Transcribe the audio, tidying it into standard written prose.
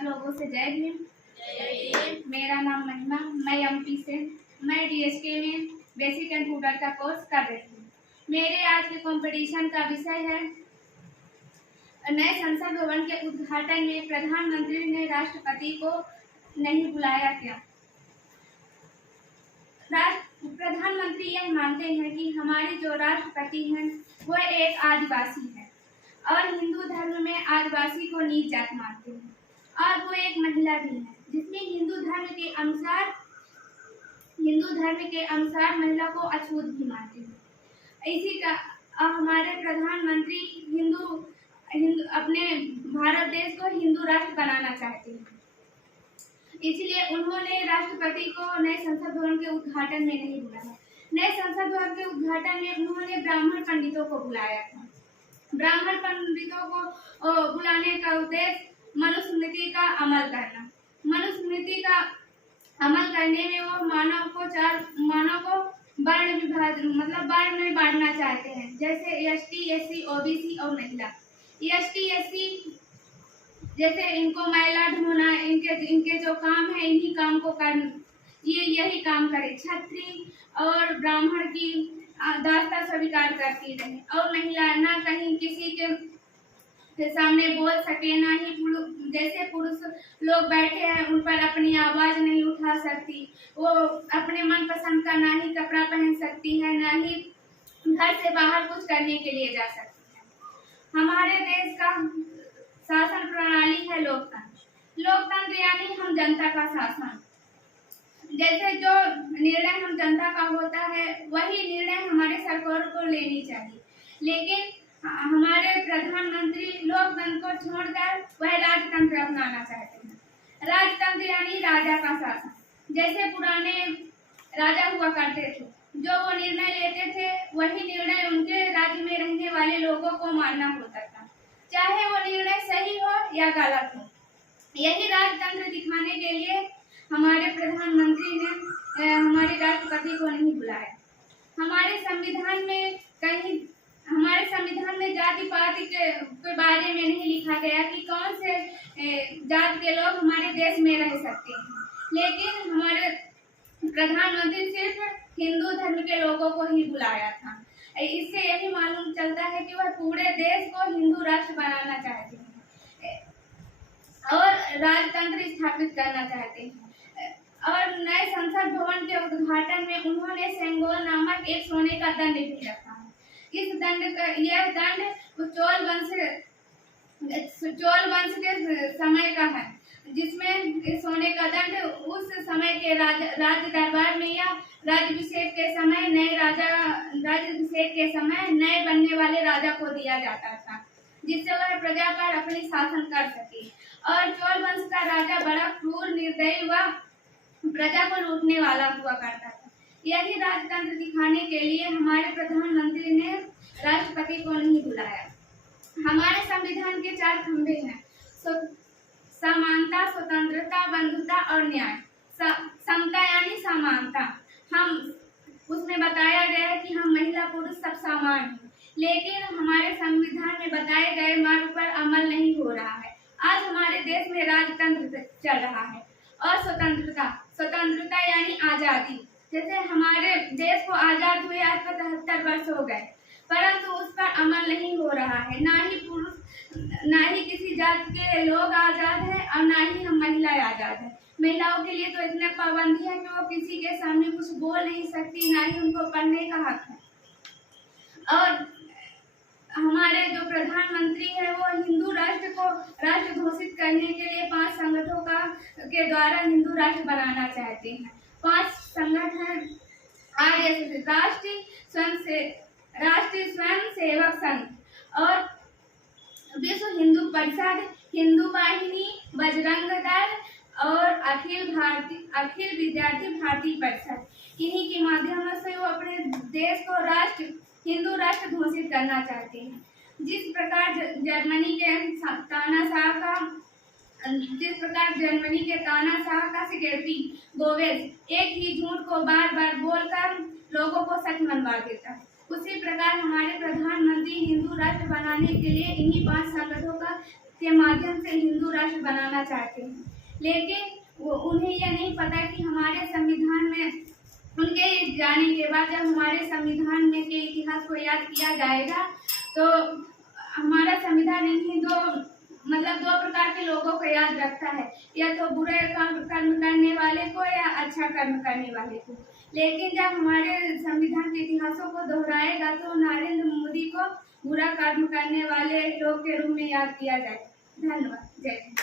सब लोगों से जय भीम। मेरा नाम महिमा, मैं एमपी से, मैं डीएसके में बेसिक कंप्यूटर का कोर्स कर रही हूँ। मेरे आज के कंपटीशन का विषय है नए संसद भवन के उद्घाटन में प्रधानमंत्री ने राष्ट्रपति को नहीं बुलाया क्यों। प्रधानमंत्री यह मानते हैं कि हमारे जो राष्ट्रपति हैं वह एक आदिवासी है और हिंदू धर्म में आदिवासी को नीच जात मानते हैं, और वो एक महिला भी है जिसमें हिंदू धर्म के अनुसार महिला को अछूत भी मानते हैं। इसी का हमारे प्रधानमंत्री अपने भारत देश को हिंदू राष्ट्र बनाना चाहते हैं, इसलिए उन्होंने राष्ट्रपति को नए संसद भवन के उद्घाटन में नहीं बुलाया। नए संसद भवन के उद्घाटन में उन्होंने ब्राह्मण पंडितों को बुलाया था। ब्राह्मण पंडितों को बुलाने का उद्देश्य मनुस्मृति का अमल करना। मनुस्मृति का अमल करने में वो मानव को वर्ण में बांटना चाहते हैं, जैसे एसटी, एससी, ओबीसी और महिला। एसटी, एससी जैसे इनको मैला ढोना, इनके जो काम है इन्हीं काम को यही काम करे। क्षत्रिय और ब्राह्मण की दास्ता स्वीकार करती रहे, और महिला ना कहीं किसी के सामने बोल सके, ना ही जैसे पुरुष लोग बैठे हैं उन पर अपनी आवाज नहीं उठा सकती, वो अपने मनपसंद का ना ही कपड़ा पहन सकती है, ना ही घर से बाहर कुछ करने के लिए जा सकती है। हमारे देश का शासन प्रणाली है लोकतंत्र। लोकतंत्र यानी हम जनता का शासन। जैसे जो निर्णय हम जनता का होता है वही निर्णय हमारे सरकार को लेनी चाहिए, लेकिन हमारे प्रधानमंत्री लोकतंत्र को छोड़कर वह राजतंत्र अपनाना चाहते हैं। राजतंत्र यानी राजा का शासन। जैसे पुराने राजा हुआ करते थे, जो वो निर्णय लेते थे वही निर्णय उनके राज्य में रहने वाले लोगों को मानना होता था, चाहे वो निर्णय सही हो या गलत हो। यही राजतंत्र दिखाने के लिए हमारे प्रधानमंत्री ने हमारे राष्ट्रपति को नहीं बुलाया। हमारे संविधान में जाति पाति के बारे में नहीं लिखा गया कि कौन से जात के लोग हमारे देश में रह सकते हैं, लेकिन हमारे प्रधानमंत्री सिर्फ हिंदू धर्म के लोगों को ही बुलाया था। इससे यही मालूम चलता है कि वह पूरे देश को हिंदू राष्ट्र बनाना चाहते हैं और राजतंत्र स्थापित करना चाहते हैं। और नए संसद भवन के उद्घाटन में उन्होंने सेंगोल नामक एक सोने का दंड भी रखा है। यह दंड चोल वंश के समय का है, जिसमें सोने का दंड उस समय के राज दरबार में या राज्याभिषेक के समय नए बनने वाले राजा को दिया जाता था, जिससे वह प्रजा पर अपनी शासन कर सके। और चोल वंश का राजा बड़ा क्रूर, निर्दयी व प्रजा को लूटने वाला हुआ करता था। यही राजतंत्र दिखाने के लिए हमारे प्रधानमंत्री ने राष्ट्रपति को नहीं बुलाया। हमारे संविधान के 4 खंभे हैं: समानता, स्वतंत्रता, बंधुता और न्याय। समता यानी समानता। हम उसमें बताया गया है कि हम महिला पुरुष सब समान हैं, लेकिन हमारे संविधान में बताए गए मार्ग पर अमल नहीं हो रहा है। आज हमारे देश में राजतंत्र चल रहा है। और स्वतंत्रता यानी आजादी। जैसे हमारे देश को आजाद हुए आज 73 वर्ष हो गए, परंतु उस पर अमल नहीं हो रहा है। ना ही किसी जात के लोग आजाद हैं और ना ही हम महिलाएं आजाद हैं। महिलाओं के लिए तो इतने पाबंदी है कि वो किसी के सामने कुछ बोल नहीं सकती, ना ही उनको पढ़ने का हक है। और हमारे जो प्रधानमंत्री है वो हिंदू राष्ट्र को राष्ट्र घोषित करने के लिए 5 संगठनों के द्वारा हिंदू राष्ट्र बनाना चाहते हैं। 5 संगठन RSS, राष्ट्रीय स्वयं सेवक संघ और विश्व हिंदू परिषद, हिंदू वाहिनी, बजरंग दल और अखिल विद्यार्थी भारती परिषद। इन्हीं के माध्यम से वो अपने देश को हिंदू राष्ट्र घोषित करना चाहते हैं। जिस प्रकार जर्मनी के तानाशाह का सेक्रेटरी गोवेज एक ही झूठ को बार बार बोलकर लोगों को सच मनवा देता है, उसी प्रकार हमारे प्रधानमंत्री हिंदू राष्ट्र बनाने के लिए इन्हीं 5 संगठनों का के माध्यम से हिंदू राष्ट्र बनाना चाहते हैं। लेकिन उन्हें यह नहीं पता कि हमारे संविधान में, उनके जाने के बाद जब हमारे संविधान में के इतिहास को याद किया जाएगा तो हमारा संविधान इन्हीं दो प्रकार के लोगों को याद रखता है, या तो बुरे कर्म करने वाले को या अच्छा कर्म करने वाले को। लेकिन जब हमारे संविधान के इतिहासों को दोहराएगा तो नरेंद्र मोदी को बुरा कर्म करने वाले लोग के रूप में याद किया जाए। धन्यवाद। जय हिंद।